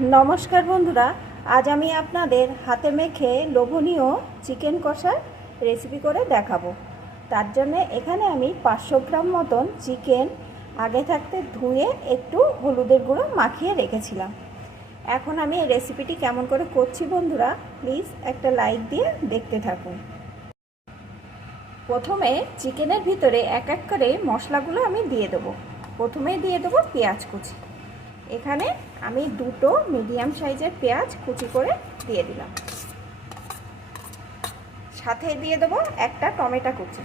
নমস্কার বন্ধুরা, আজ আমি আপনাদের হাতে মেখে লোভনীয় চিকেন কষার রেসিপি করে দেখাবো। তার জন্য এখানে আমি পাঁচশো গ্রাম মতন চিকেন আগে থাকতে ধুয়ে একটু হলুদের গুঁড়ো মাখিয়ে রেখেছিলাম। এখন আমি এই রেসিপিটি কেমন করে করছি বন্ধুরা প্লিজ একটা লাইক দিয়ে দেখতে থাকুন। প্রথমে চিকেনের ভিতরে এক এক করে মশলাগুলো আমি দিয়ে দেবো। প্রথমেই দিয়ে দেবো পেঁয়াজ কুচি। এখানে আমি দুটো মিডিয়াম সাইজের পেঁয়াজ কুচি করে দিয়ে দিলাম। সাথে দিয়ে দেবো একটা টমেটো কুচি।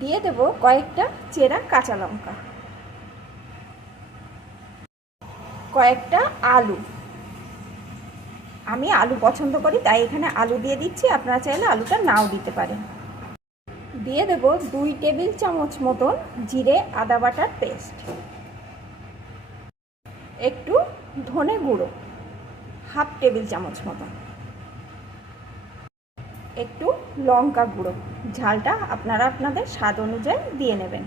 দিয়ে দেবো কয়েকটা চেরা কাঁচা লঙ্কা। কয়েকটা আলু। আমি আলু পছন্দ করি, তাই এখানে আলু দিয়ে দিচ্ছি। আপনারা চাইলে আলুটা নাও দিতে পারেন। দিয়ে দেব দুই টেবিল চামচ মতন জিরে, আদা বাটার পেস্ট। একটু ধনে গুঁড়ো, হাফ টেবিল চামচ মতন। একটু লঙ্কা গুঁড়ো, ঝালটা আপনারা আপনাদের স্বাদ অনুযায়ী দিয়ে নেবেন।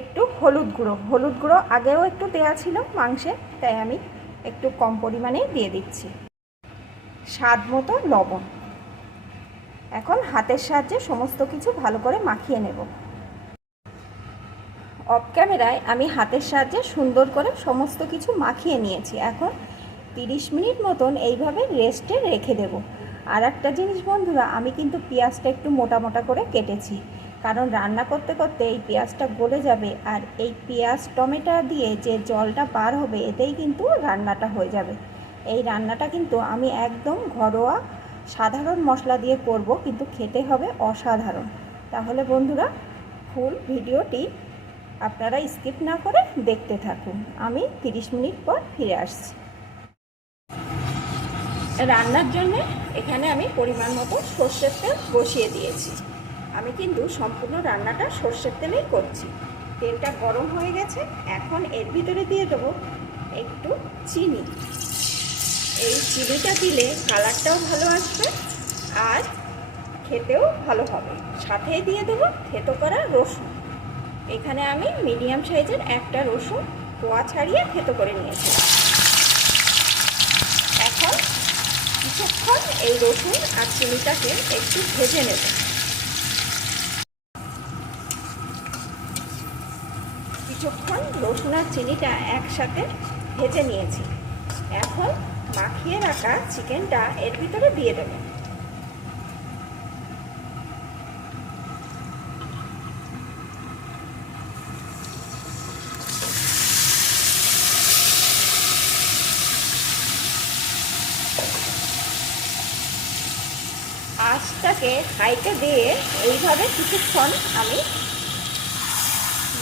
একটু হলুদ গুঁড়ো হলুদ গুঁড়ো আগেও একটু দেওয়া ছিল মাংসে, তাই আমি একটু কম পরিমাণেই দিয়ে দিচ্ছি। স্বাদ মতো লবণ। এখন হাতের সাহায্যে সমস্ত কিছু ভালো করে মাখিয়ে নেব। অফ ক্যামেরায় আমি হাতের সাহায্যে সুন্দর করে সমস্ত কিছু মাখিয়ে নিয়েছি। এখন তিরিশ মিনিট মতন এইভাবে রেস্টে রেখে দেব। আর একটা জিনিস বন্ধুরা, আমি কিন্তু পেঁয়াজটা একটু মোটা মোটা করে কেটেছি। কারণ রান্না করতে করতে এই পেঁয়াজটা গলে যাবে আর এই পেঁয়াজ, টমেটো দিয়ে যে জলটা পার হবে এতেই কিন্তু রান্নাটা হয়ে যাবে। এই রান্নাটা কিন্তু আমি একদম ঘরোয়া সাধারণ মশলা দিয়ে করব, কিন্তু খেতে হবে অসাধারণ। তাহলে বন্ধুরা, ফুল ভিডিওটি আপনারা স্কিপ না করে দেখতে থাকুন। আমি 30 মিনিট পর ফিরে আসছি। রান্নার জন্য এখানে আমি পরিমাণ মতো সর্ষের তেল বসিয়ে দিয়েছি। আমি কিন্তু সম্পূর্ণ রান্নাটা সর্ষের তেলেই করছি। তেলটা গরম হয়ে গেছে, এখন এর ভিতরে দিয়ে দেবো একটু চিনি। এই চিনিটা দিলে কালারটাও ভালো আসবে আর খেতেও ভালো হবে। সাথেই দিয়ে দেবো থেতো করা রসুন। এখানে আমি মিডিয়াম সাইজের একটা রসুন কোয়া ছাড়িয়ে থেতো করে নিয়েছিলাম এখন কিছুক্ষণ এই রসুন আর চিনিটাকে একটু ভেজে নেব। কিছুক্ষণ রসুন আর চিনিটা একসাথে ভেজে নিয়েছি। এখন মাখিয়ে রাখা চিকেনটা এর ভিতরে দিয়ে দেব। আঁচটাকে হাইতে দিয়ে এইভাবে কিছুক্ষণ আমি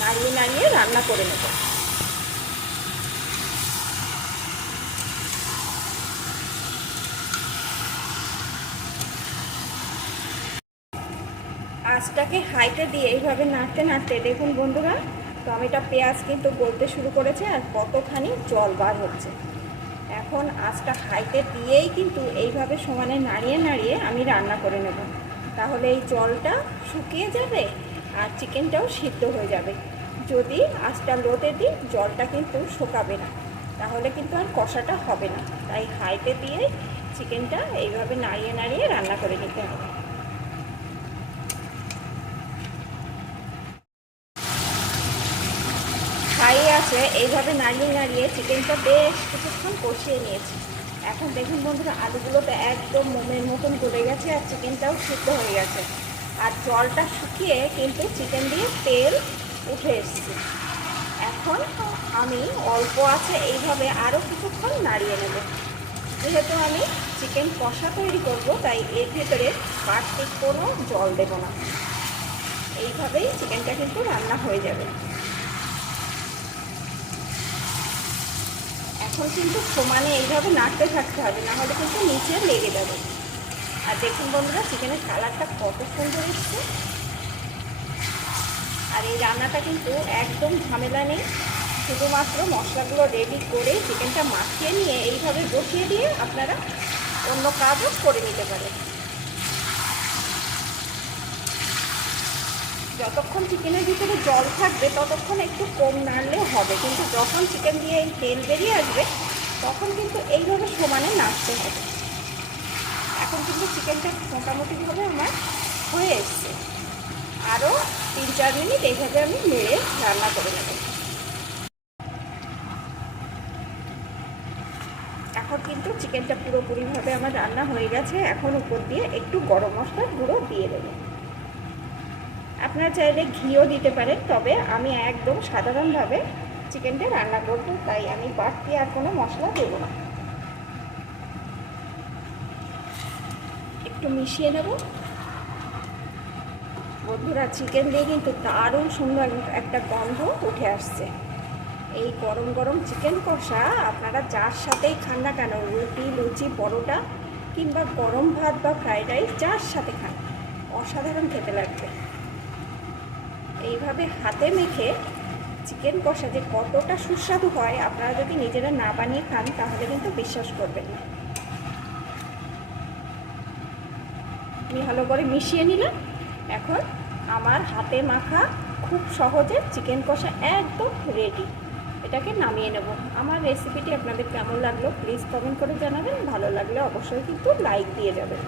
নাড়িয়ে নাড়িয়ে রান্না করে নেব। আঁচটাকে হাইতে দিয়ে এইভাবে নাড়তে নাড়তে, দেখুন বন্ধুরা, টমেটো পেঁয়াজ কিন্তু গলতে শুরু করেছে আর কতখানি জল বার হচ্ছে। এখন আঁচটা হাইতে দিয়েই কিন্তু এইভাবে সমানে নাড়িয়ে নাড়িয়ে আমি রান্না করে নেব। তাহলে এই জলটা শুকিয়ে যাবে আর চিকেনটাও সিদ্ধ হয়ে যাবে। যদি আঁচটা লোতে দিই, জলটা কিন্তু শুকাবে না। তাহলে কিন্তু আর কষাটা হবে না। তাই হাইতে দিয়ে চিকেনটা এইভাবে নাড়িয়ে নাড়িয়ে রান্না করে নিতে হবে। আছে, এইভাবে নাড়িয়ে নাড়িয়ে চিকেনটা বেশ কিছুক্ষণ কষিয়ে নিয়েছি। এখন দেখুন বন্ধুরা আলুগুলো তো একদম মোমের মতন গলে গেছে আর চিকেনটাও সিদ্ধ হয়ে গেছে। আর জলটা শুকিয়ে কিন্তু চিকেন দিয়ে তেল উঠে এসছে। এখন আমি অল্প আছে, এইভাবে আরও কিছুক্ষণ নাড়িয়ে নেব। যেহেতু আমি চিকেন কষা তৈরি করব, তাই এর ভেতরে বাড়তি কোনো জল দেব না। এইভাবেই চিকেনটা কিন্তু রান্না হয়ে যাবে। এখন কিন্তু সমানে এইভাবে নাড়তে থাকতে হবে নাহলে কিন্তু নিচে লেগে যাবে। আর দেখুন বন্ধুরা, চিকেনের কালারটা কত সুন্দর এসছে। আর এই রান্নাটা কিন্তু একদম ঝামেলা নেই। শুধুমাত্র মশলাগুলো রেডি করে চিকেনটা মাখিয়ে নিয়ে এইভাবে বসিয়ে দিয়ে আপনারা অন্য কাজও করে নিতে পারেন। যতক্ষণ চিকেনের ভিতরে জল থাকবে, ততক্ষণ একটু কম নাড়লেও হবে। কিন্তু যখন চিকেন দিয়ে এই তেল বেরিয়ে আসবে, তখন কিন্তু এইভাবে সমানে নাড়তে হবে। এখন কিন্তু চিকেনটা মোটামুটিভাবে আমার হয়ে এসছে। আরও তিন চার মিনিট এইভাবে আমি নেড়ে রান্না করে নেব। এখন কিন্তু চিকেনটা পুরোপুরিভাবে আমার রান্না হয়ে গেছে। এখন উপর দিয়ে একটু গরম মশলার গুঁড়ো দিয়ে দেবো। আপনারা চাইলে ঘিও দিতে পারেন, তবে আমি একদম সাধারণভাবে চিকেনটা রান্না করব, তাই আমি বাড়তি আর কোনো মশলা দেবো না। একটু মিশিয়ে নেব। বন্ধুরা, চিকেন দিয়ে কিন্তু দারুণ সুন্দর একটা গন্ধ উঠে আসছে। এই গরম গরম চিকেন কষা, আপনারা যার সাথেই খান না কেন, রুটি, লুচি, পরোটা কিংবা গরম ভাত বা ফ্রাইড রাইস, যার সাথে খান, অসাধারণ খেতে লাগবে। এইভাবে হাতে মেখে চিকেন কষা যে কতটা সুস্বাদু হয়, আপনারা যদি নিজেরা না বানিয়ে খান, তাহলে কিন্তু বিশ্বাস করবেন না। আমি ভালো করে মিশিয়ে নিলাম। এখন আমার হাতে মাখা খুব সহজে চিকেন কষা একদম রেডি এটাকে নামিয়ে নেব। আমার রেসিপিটি আপনাদের কেমন লাগল প্লিজ কমেন্ট করে জানাবেন। ভালো লাগলে অবশ্যই কিন্তু লাইক দিয়ে যাবেন।